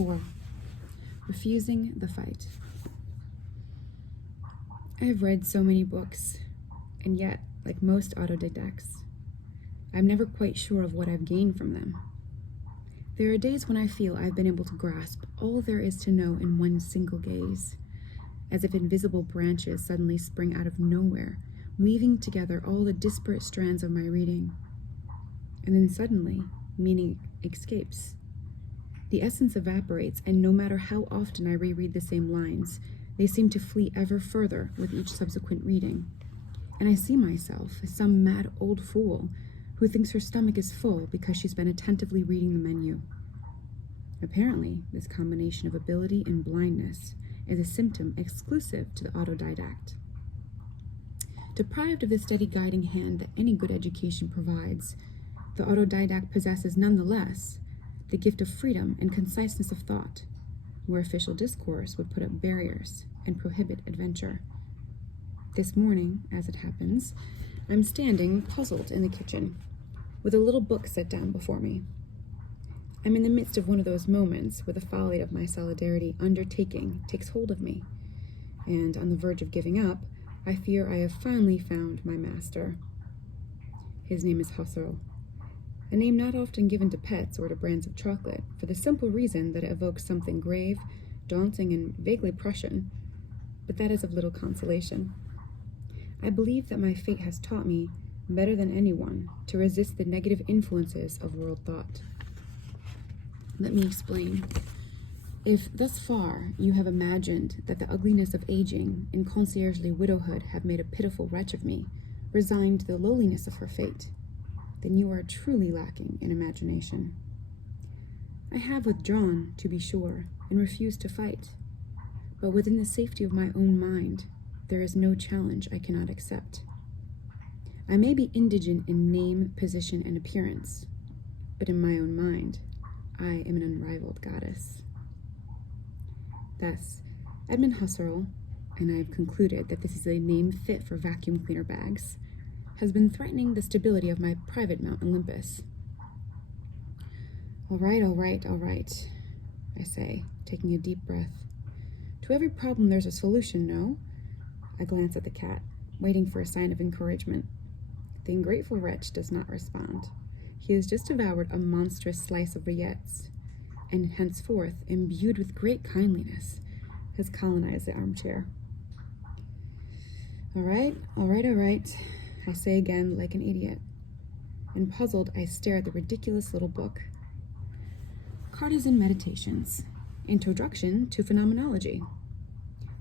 4. Refusing the fight. I have read so many books, and yet, like most autodidacts, I'm never quite sure of what I've gained from them. There are days when I feel I've been able to grasp all there is to know in one single gaze, as if invisible branches suddenly spring out of nowhere, weaving together all the disparate strands of my reading. And then suddenly, meaning escapes. The essence evaporates, and no matter how often I reread the same lines, they seem to flee ever further with each subsequent reading. And I see myself as some mad old fool who thinks her stomach is full because she's been attentively reading the menu. Apparently, this combination of ability and blindness is a symptom exclusive to the autodidact. Deprived of the steady guiding hand that any good education provides, the autodidact possesses nonetheless the gift of freedom and conciseness of thought, where official discourse would put up barriers and prohibit adventure. This morning, as it happens, I'm standing puzzled in the kitchen, with a little book set down before me. I'm in the midst of one of those moments where the folly of my solidarity undertaking takes hold of me, and on the verge of giving up, I fear I have finally found my master. His name is Husserl, a name not often given to pets or to brands of chocolate, for the simple reason that it evokes something grave, daunting, and vaguely Prussian, but that is of little consolation. I believe that my fate has taught me, better than anyone, to resist the negative influences of world thought. Let me explain. If thus far you have imagined that the ugliness of aging and conciergely widowhood have made a pitiful wretch of me, resigned to the lowliness of her fate, then you are truly lacking in imagination. I have withdrawn, to be sure, and refused to fight, but within the safety of my own mind, there is no challenge I cannot accept. I may be indigent in name, position, and appearance, but in my own mind, I am an unrivaled goddess. Thus, Edmund Husserl, and I have concluded that this is a name fit for vacuum cleaner bags, has been threatening the stability of my private Mount Olympus. All right, I say, taking a deep breath. To every problem there's a solution, no? I glance at the cat, waiting for a sign of encouragement. The ungrateful wretch does not respond. He has just devoured a monstrous slice of rillettes, and henceforth, imbued with great kindliness, has colonized the armchair. All right, I say again like an idiot. And puzzled, I stare at the ridiculous little book. Cartesian Meditations, Introduction to Phenomenology.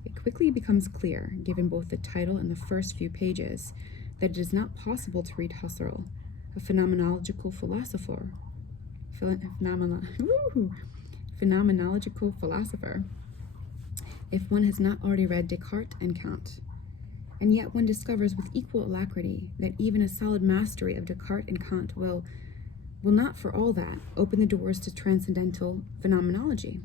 It quickly becomes clear, given both the title and the first few pages, that it is not possible to read Husserl, a phenomenological philosopher, if one has not already read Descartes and Kant. And yet one discovers with equal alacrity that even a solid mastery of Descartes and Kant will not for all that open the doors to transcendental phenomenology.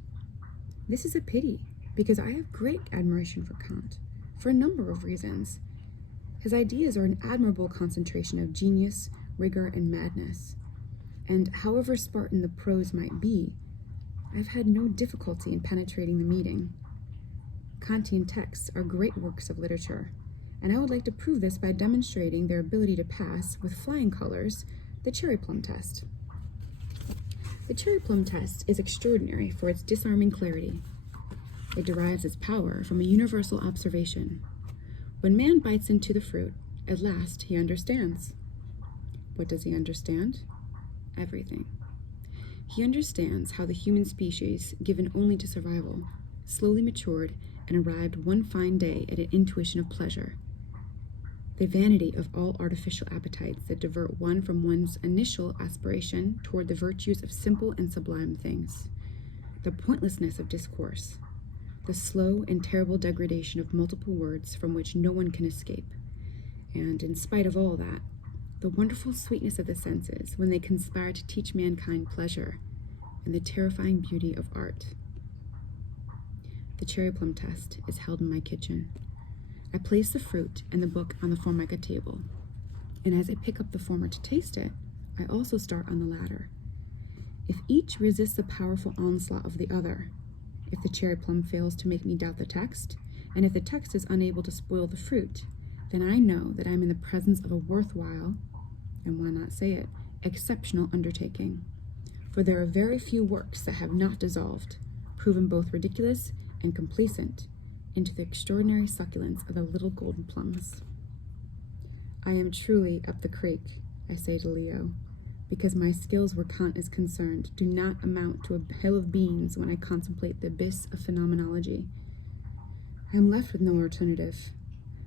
This is a pity, because I have great admiration for Kant, for a number of reasons. His ideas are an admirable concentration of genius, rigor, and madness. And however Spartan the prose might be, I've had no difficulty in penetrating the meaning. Kantian texts are great works of literature, and I would like to prove this by demonstrating their ability to pass, with flying colors, the cherry plum test. The cherry plum test is extraordinary for its disarming clarity. It derives its power from a universal observation. When man bites into the fruit, at last he understands. What does he understand? Everything. He understands how the human species, given only to survival, slowly matured and arrived one fine day at an intuition of pleasure. The vanity of all artificial appetites that divert one from one's initial aspiration toward the virtues of simple and sublime things. The pointlessness of discourse. The slow and terrible degradation of multiple words from which no one can escape. And in spite of all that, the wonderful sweetness of the senses when they conspire to teach mankind pleasure, and the terrifying beauty of art. The cherry plum test is held in my kitchen. I place the fruit and the book on the Formica table, and as I pick up the former to taste it, I also start on the latter. If each resists the powerful onslaught of the other, if the cherry plum fails to make me doubt the text, and if the text is unable to spoil the fruit, then I know that I'm in the presence of a worthwhile, and why not say it, exceptional undertaking. For there are very few works that have not dissolved, proven both ridiculous and complacent, into the extraordinary succulence of the little golden plums. I am truly up the creek, I say to Leo, because my skills where Kant is concerned do not amount to a hill of beans when I contemplate the abyss of phenomenology. I am left with no alternative.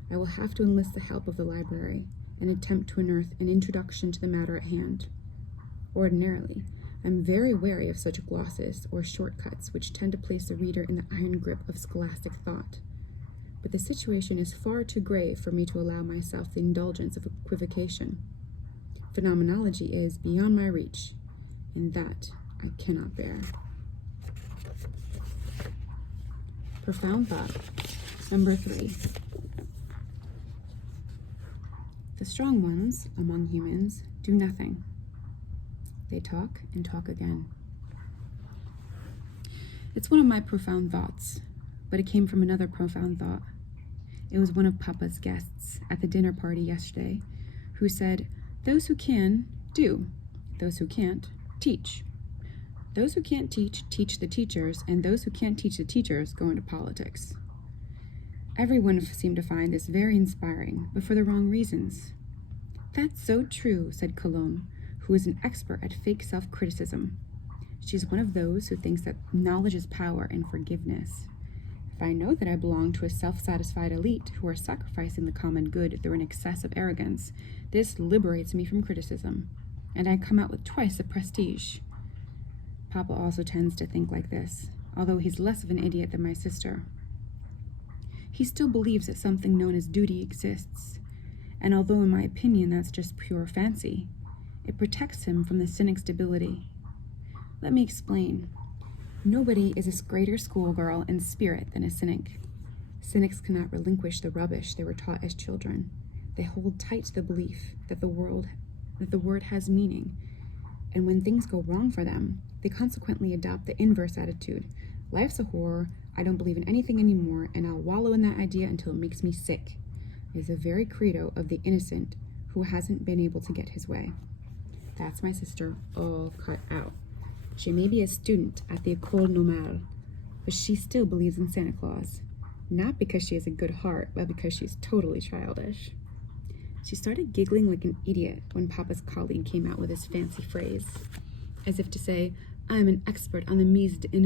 I will have to enlist the help of the library and attempt to unearth an introduction to the matter at hand. Ordinarily, I am very wary of such glosses or shortcuts which tend to place the reader in the iron grip of scholastic thought. But the situation is far too grave for me to allow myself the indulgence of equivocation. Phenomenology is beyond my reach, and that I cannot bear. Profound thought. Number 3. The strong ones among humans do nothing. They talk and talk again. It's one of my profound thoughts, but it came from another profound thought. It was one of Papa's guests at the dinner party yesterday who said, "Those who can, do. Those who can't, teach. Those who can't teach, teach the teachers, and those who can't teach the teachers go into politics." Everyone seemed to find this very inspiring, but for the wrong reasons. "That's so true," said Colombe, who is an expert at fake self-criticism. She's one of those who thinks that knowledge is power and forgiveness. If I know that I belong to a self-satisfied elite who are sacrificing the common good through an excess of arrogance, this liberates me from criticism, and I come out with twice the prestige. Papa also tends to think like this, although he's less of an idiot than my sister. He still believes that something known as duty exists, and although in my opinion that's just pure fancy, it protects him from the cynic's debility. Let me explain. Nobody is a greater schoolgirl in spirit than a cynic. Cynics cannot relinquish the rubbish they were taught as children. They hold tight to the belief that the word has meaning, and when things go wrong for them, they consequently adopt the inverse attitude. Life's a horror, I don't believe in anything anymore, and I'll wallow in that idea until it makes me sick. It is the very credo of the innocent who hasn't been able to get his way. That's my sister all cut out. She may be a student at the École Normale, but she still believes in Santa Claus. Not because she has a good heart, but because she's totally childish. She started giggling like an idiot when Papa's colleague came out with his fancy phrase, as if to say, I'm an expert on the mise en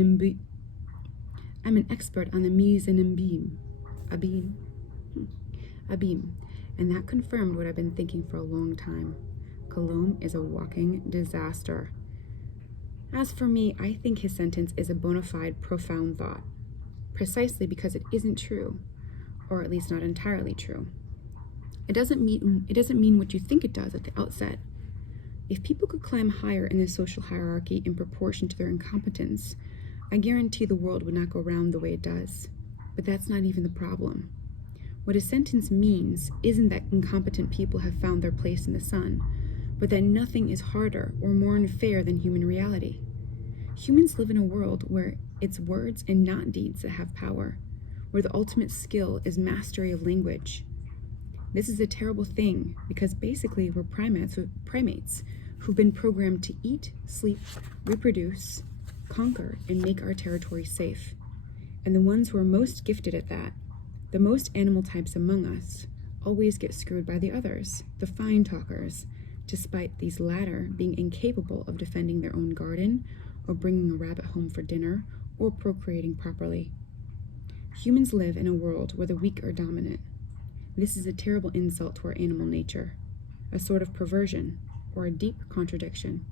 abîme, and that confirmed what I've been thinking for a long time. Colombe is a walking disaster. As for me, I think his sentence is a bona fide profound thought, precisely because it isn't true, or at least not entirely true. It doesn't mean what you think it does at the outset. If people could climb higher in the social hierarchy in proportion to their incompetence, I guarantee the world would not go round the way it does. But that's not even the problem. What a sentence means isn't that incompetent people have found their place in the sun, but that nothing is harder or more unfair than human reality. Humans live in a world where it's words and not deeds that have power, where the ultimate skill is mastery of language. This is a terrible thing because basically we're primates who've been programmed to eat, sleep, reproduce, conquer, and make our territory safe. And the ones who are most gifted at that, the most animal types among us, always get screwed by the others, the fine talkers, despite these latter being incapable of defending their own garden, or bringing a rabbit home for dinner, or procreating properly. Humans live in a world where the weak are dominant. This is a terrible insult to our animal nature, a sort of perversion, or a deep contradiction.